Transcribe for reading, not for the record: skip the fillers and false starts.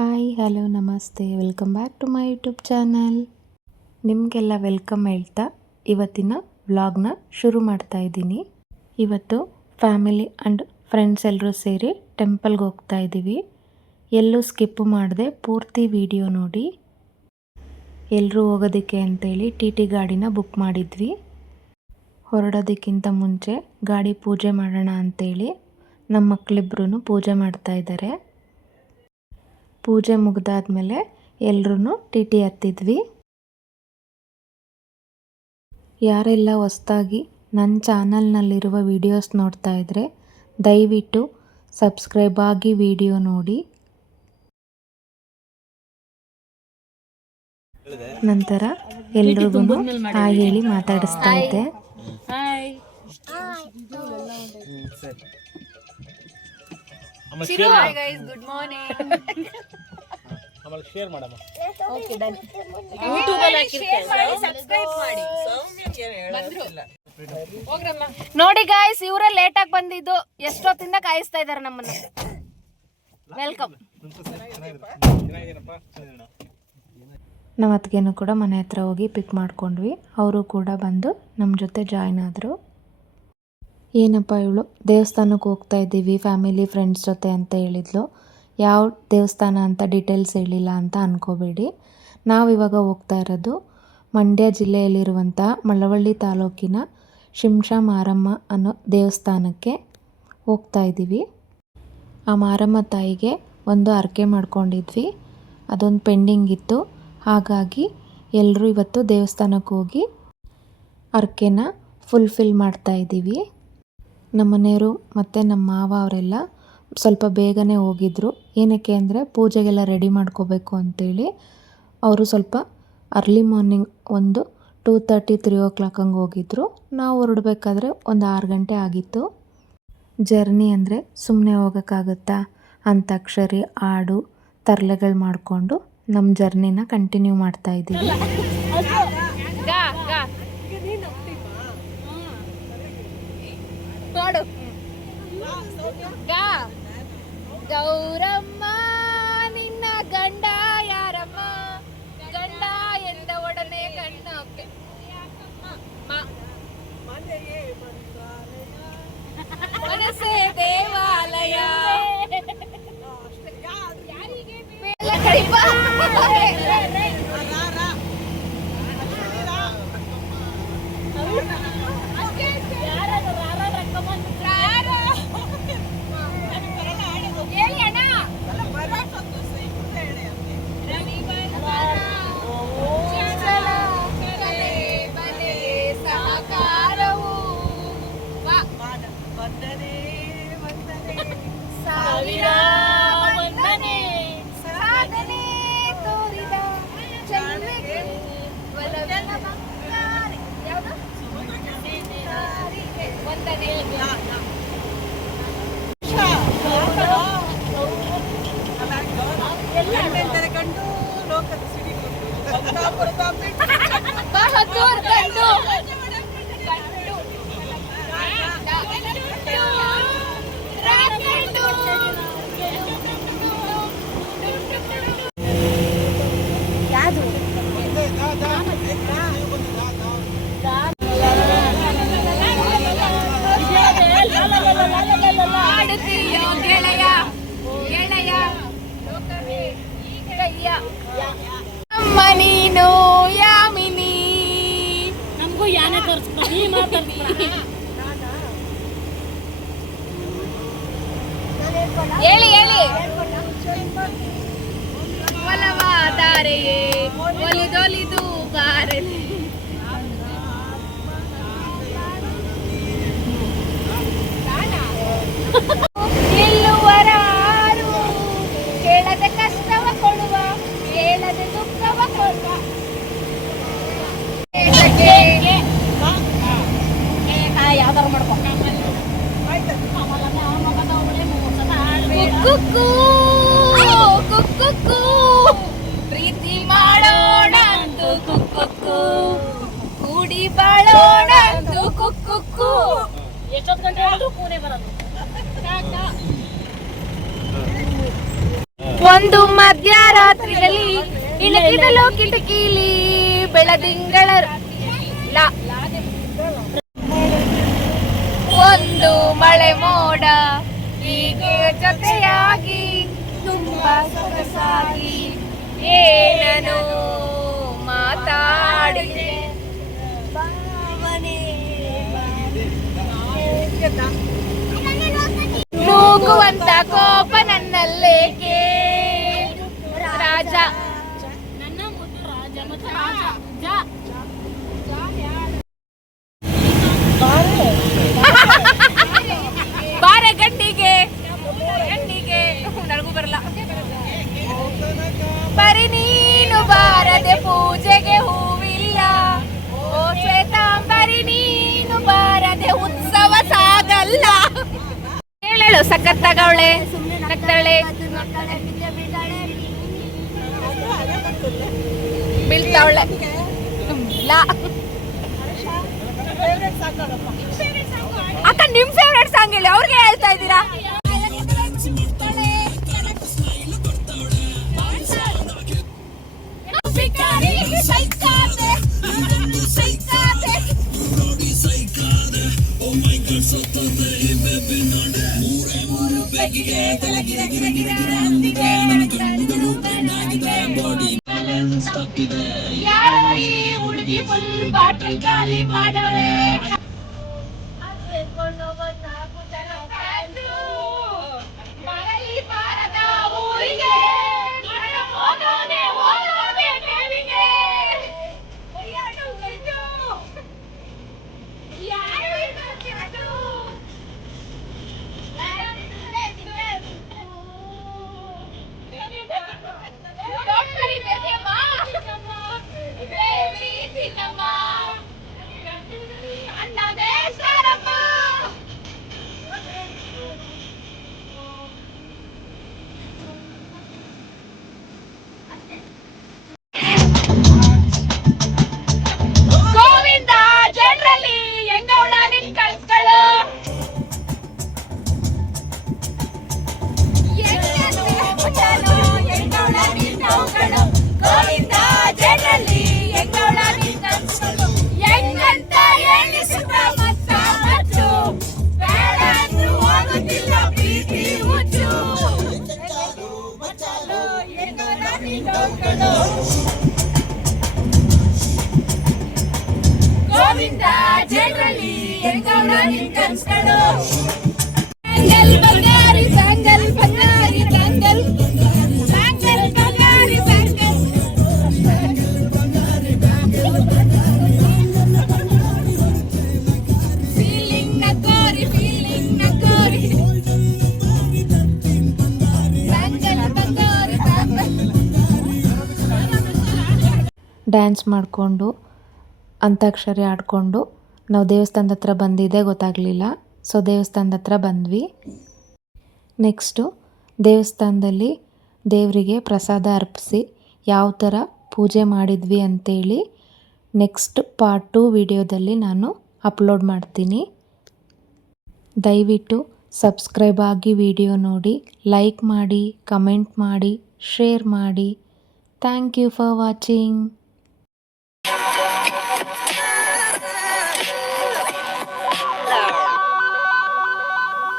Hi hello ನಮಸ್ತೆ welcome back to my YouTube channel. ನಿಮಗೆಲ್ಲ welcome ಹೇಳ್ತಾ ಇವತ್ತಿನ ವ್ಲಾಗ್ನ ಶುರು ಮಾಡ್ತಾ ಇದ್ದೀನಿ. ಇವತ್ತು ಫ್ಯಾಮಿಲಿ ಆ್ಯಂಡ್ ಫ್ರೆಂಡ್ಸ್ ಎಲ್ಲರೂ ಸೇರಿ ಟೆಂಪಲ್ಗೆ ಹೋಗ್ತಾ ಇದ್ದೀವಿ. ಎಲ್ಲೂ ಸ್ಕಿಪ್ ಮಾಡದೆ ಪೂರ್ತಿ ವಿಡಿಯೋ ನೋಡಿ. ಎಲ್ಲರೂ ಹೋಗೋದಕ್ಕೆ ಅಂತೇಳಿ ಟಿ ಗಾಡಿನ ಬುಕ್ ಮಾಡಿದ್ವಿ. ಹೊರಡೋದಕ್ಕಿಂತ ಮುಂಚೆ ಗಾಡಿ ಪೂಜೆ ಮಾಡೋಣ ಅಂತೇಳಿ ನಮ್ಮ ಮಕ್ಕಳಿಬ್ರು ಪೂಜೆ ಮಾಡ್ತಾ ಇದ್ದಾರೆ. ಪೂಜೆ ಮುಗಿದಾದ್ಮೇಲೆ ಎಲ್ಲರೂ ಟಿ ಹತ್ತಿದ್ವಿ. ಯಾರೆಲ್ಲ ಹೊಸದಾಗಿ ನನ್ನ ಚಾನಲ್ನಲ್ಲಿರುವ ವಿಡಿಯೋಸ್ ನೋಡ್ತಾ ಇದ್ದರೆ ದಯವಿಟ್ಟು ಸಬ್ಸ್ಕ್ರೈಬ್ ಆಗಿ ವಿಡಿಯೋ ನೋಡಿ. ನಂತರ ಎಲ್ರಿಗೂ ಹಾಯ್ ಹೇಳಿ ಮಾತಾಡಿಸ್ತಾ ಇದ್ದೆ. Hi guys, good morning. Share ಮಾಡಮ್ಮ. Okay, done. YouTube ಅಲ್ಲಿ ಹಾಕಿರ್ತಾರೆ. Subscribe ಮಾಡಿ. ನೋಡಿ ಗಾಯ್ಸ್, ಇವರೇ ಲೇಟ್ ಆಗಿ ಬಂದಿದ್ದು. ಎಷ್ಟೊತ್ತಿಂದ ಕಾಯಿಸ್ತಾ ಇದ್ದಾರೆ ನಮ್ಮನ್ನ. ವೆಲ್ಕಮ್. ನಮ್ಮ ಅತ್ತಿಗೆನೂ ಕೂಡ ಮನೆ ಹತ್ರ ಹೋಗಿ ಪಿಕ್ ಮಾಡ್ಕೊಂಡ್ವಿ. ಅವರು ಕೂಡ ಬಂದು ನಮ್ಮ ಜೊತೆ ಜಾಯ್ನ್ ಆದರು. ಏನಪ್ಪ ಇವಳು ದೇವಸ್ಥಾನಕ್ಕೆ ಹೋಗ್ತಾ ಇದ್ದೀವಿ ಫ್ಯಾಮಿಲಿ ಫ್ರೆಂಡ್ಸ್ ಜೊತೆ ಅಂತ ಹೇಳಿದ್ಲು. ಯಾವ ದೇವಸ್ಥಾನ ಅಂತ ಡೀಟೇಲ್ಸ್ ಹೇಳಿಲ್ಲ ಅಂತ ಅಂದ್ಕೋಬೇಡಿ. ನಾವಿವಾಗ ಹೋಗ್ತಾ ಇರೋದು ಮಂಡ್ಯ ಜಿಲ್ಲೆಯಲ್ಲಿರುವಂಥ ಮಳವಳ್ಳಿ ತಾಲೂಕಿನ ಶಿಂಷಾ ಮಾರಮ್ಮ ಅನ್ನೋ ದೇವಸ್ಥಾನಕ್ಕೆ ಹೋಗ್ತಾ ಇದ್ದೀವಿ. ಆ ಮಾರಮ್ಮ ತಾಯಿಗೆ ಒಂದು ಹರಕೆ ಮಾಡ್ಕೊಂಡಿದ್ವಿ, ಅದೊಂದು ಪೆಂಡಿಂಗ್ ಇತ್ತು. ಹಾಗಾಗಿ ಎಲ್ಲರೂ ಇವತ್ತು ದೇವಸ್ಥಾನಕ್ಕೆ ಹೋಗಿ ಹರಕೆನ ಫುಲ್ಫಿಲ್ ಮಾಡ್ತಾ ಇದ್ದೀವಿ. ನಮ್ಮ ಮನೆಯವರು ಮತ್ತು ನಮ್ಮ ಮಾವ ಅವರೆಲ್ಲ ಸ್ವಲ್ಪ ಬೇಗನೆ ಹೋಗಿದ್ರು. ಏನಕ್ಕೆ ಅಂದರೆ ಪೂಜೆಗೆಲ್ಲ ರೆಡಿ ಮಾಡ್ಕೋಬೇಕು ಅಂತೇಳಿ ಅವರು ಸ್ವಲ್ಪ ಅರ್ಲಿ ಮಾರ್ನಿಂಗ್ ಒಂದು 2:30 3 ಹಂಗೆ ಹೋಗಿದ್ರು. ನಾವು ಹೊರಡಬೇಕಾದ್ರೆ ಒಂದು 6 ಗಂಟೆ ಆಗಿತ್ತು. ಜರ್ನಿ ಅಂದರೆ ಸುಮ್ಮನೆ ಹೋಗೋಕ್ಕಾಗುತ್ತಾ, ಅಂತಾಕ್ಷರಿ ಹಾಡು ತರಲೆಗಳು ಮಾಡಿಕೊಂಡು ನಮ್ಮ ಜರ್ನಿನ ಕಂಟಿನ್ಯೂ ಮಾಡ್ತಾ ಇದ್ದೀವಿ. ಗೌರಮ್ಮ ನಿನ್ನ ಗಂಡ ಯಾರಮ್ಮ, ಗಂಡ ಎಂದ ಒಡನೆ ಗಂಡ ಮನಸ್ಸೇ ದೇವಾಲಯ. ನೀನು ಯಾಮಿನಿ ನಮಗೂ ಯಾನೆ ತೋರಿಸ್ಬಿಡಿ ಹೇಳಿ ಹೇಳಿ. ಒಲವಾದಾರೆಯೇ ಒಲಿದೊಲಿದು ಬಾರಲಿ, ನಿಲ್ಲುವರಾರು ಕೇಳದೆ ಕಷ್ಟವ ಕೊಡುವ, ಕೇಳದೆ ದುಃಖವ ಕೊಡುವ. ಯಾವ್ದಾರು ಮಾಡ್ಕೊ ಪ್ರೀತಿ ಮಾಡೋಣ ಅಂದು ಕುಕ್ಕು, ಕೂಡಿ ಬಾಳೋಣ ಅಂದು ಕುಕ್ಕು. ಎಷ್ಟೊತ್ತು ಗಂಟೆ ಕೂನೆ ಬರೋದು. ಮಧ್ಯರಾತ್ರಿಯಲ್ಲಿ ಇಣಕಿದಲು ಕಿಟಕಿಲಿ ಬೆಳದಿಂಗಳ ಒಂದು ಮಳೆ ಮೋಡ ಹೀಗೆ ಜೊತೆಯಾಗಿ ತುಂಬಾ ಸೊಗಸಾಗಿ ಏನನು ಮಾತಾಡಿದೆ ನೂಗುವಂತ ಕೋಪ ನನ್ನಲ್ಲೇಕೆ ರಾಜ ನನ್ನ ಮುದ್ದು ರಾಜ ಮತ್ತು ರಾಜ ಬಾರೆ ಗಂಡಿಗೆ ಗಂಡಿಗೆ ನನಗೂ ಬರಲ್ಲ ಬರೀ ನೀನು ಬಾರದೆ ಪೂಜೆಗೆ ಹೂವಿಲ್ಲ ಓ ಶ್ವೇತಾಂಬರಿ ನೀನು ಬಾರದೆ ಉತ್ಸವ ಸಾಗಲ್ಲ ಹೇಳು ಸಖತ್ತಾಗವಳೆ ನಗ್ತಾಳೆ ಬೀಳ್ತಾವಳೆ ಅಕ್ಕ ನಿಮ್ ಫೇವ್ರೆಟ್ ಸಾಂಗ್ ಹೇಳಿ ಅವ್ರಿಗೆ ಹೇಳ್ತಾ ಇದ್ದೀರಾ ಹುಡುಗಿ ಫುಲ್ ಬಾಟಲ್ ಖಾಲಿ ಮಾಡವಳೆ ಗೋವಿಂದ ಜನರಲ್ಲಿ ಹೆಂಗವಳ ನಿನ್ ಕಳ್ಸ್ಗಳು ಗೋವಿಂದ ಜನರಲ್ಲಿ ಹೆಂಗವಳ ನಿನ್ ಕಳ್ಸ್ಗಳು ಹೆಂಗಂತ ಹೇಳಿ ಸುತ್ತಮುತ್ತ ಮಚ್ಚು ಬೇಡ ಅಂದ್ರೂ ಹೋಗುತ್ತಿಲ್ಲ ಪ್ರೀತಿ ಹುಚ್ಚು ಗೋವಿಂದ ಜನರಲ್ಲಿ ಹೆಂಗವಳ ನಿನ್ ಕಳ್ಸ್ಗಳು ಸ್ಯಾಂಗಲ್ ಬಂಗಾರಿ ಸ್ಯಾಂಗಲ್ ಬಂಗಾರಿ ಸ್ಯಾಂಗಲ್ ಸ್ಯಾಂಗಲ್ ಬಂಗಾರಿ ಸ್ಯಾಂಗಲ್ ಫೀಲಿಂಗ್ ನಗೋರಿ ಸ್ಯಾಂಗಲ್ ಬಂಗಾರಿ ಡ್ಯಾನ್ಸ್ ಮಾಡಿಕೊಂಡು ಅಂತಾಕ್ಷರಿ ಆಡಿಕೊಂಡು ನಾವು ದೇವಸ್ಥಾನದ ಹತ್ರ ಬಂದಿದ್ದೇ ಗೊತ್ತಾಗಲಿಲ್ಲ. ಸೊ ದೇವಸ್ಥಾನದ ಹತ್ರ ಬಂದ್ವಿ. ನೆಕ್ಸ್ಟು ದೇವಸ್ಥಾನದಲ್ಲಿ ದೇವರಿಗೆ ಪ್ರಸಾದ ಅರ್ಪಿಸಿ ಯಾವ ಥರ ಪೂಜೆ ಮಾಡಿದ್ವಿ ಅಂತೇಳಿ ನೆಕ್ಸ್ಟ್ ಪಾರ್ಟ್ 2 ವಿಡಿಯೋದಲ್ಲಿ ನಾನು ಅಪ್ಲೋಡ್ ಮಾಡ್ತೀನಿ. ದಯವಿಟ್ಟು ಸಬ್ಸ್ಕ್ರೈಬ್ ಆಗಿ ವಿಡಿಯೋ ನೋಡಿ, ಲೈಕ್ ಮಾಡಿ, ಕಮೆಂಟ್ ಮಾಡಿ, ಶೇರ್ ಮಾಡಿ. Thank you for watching.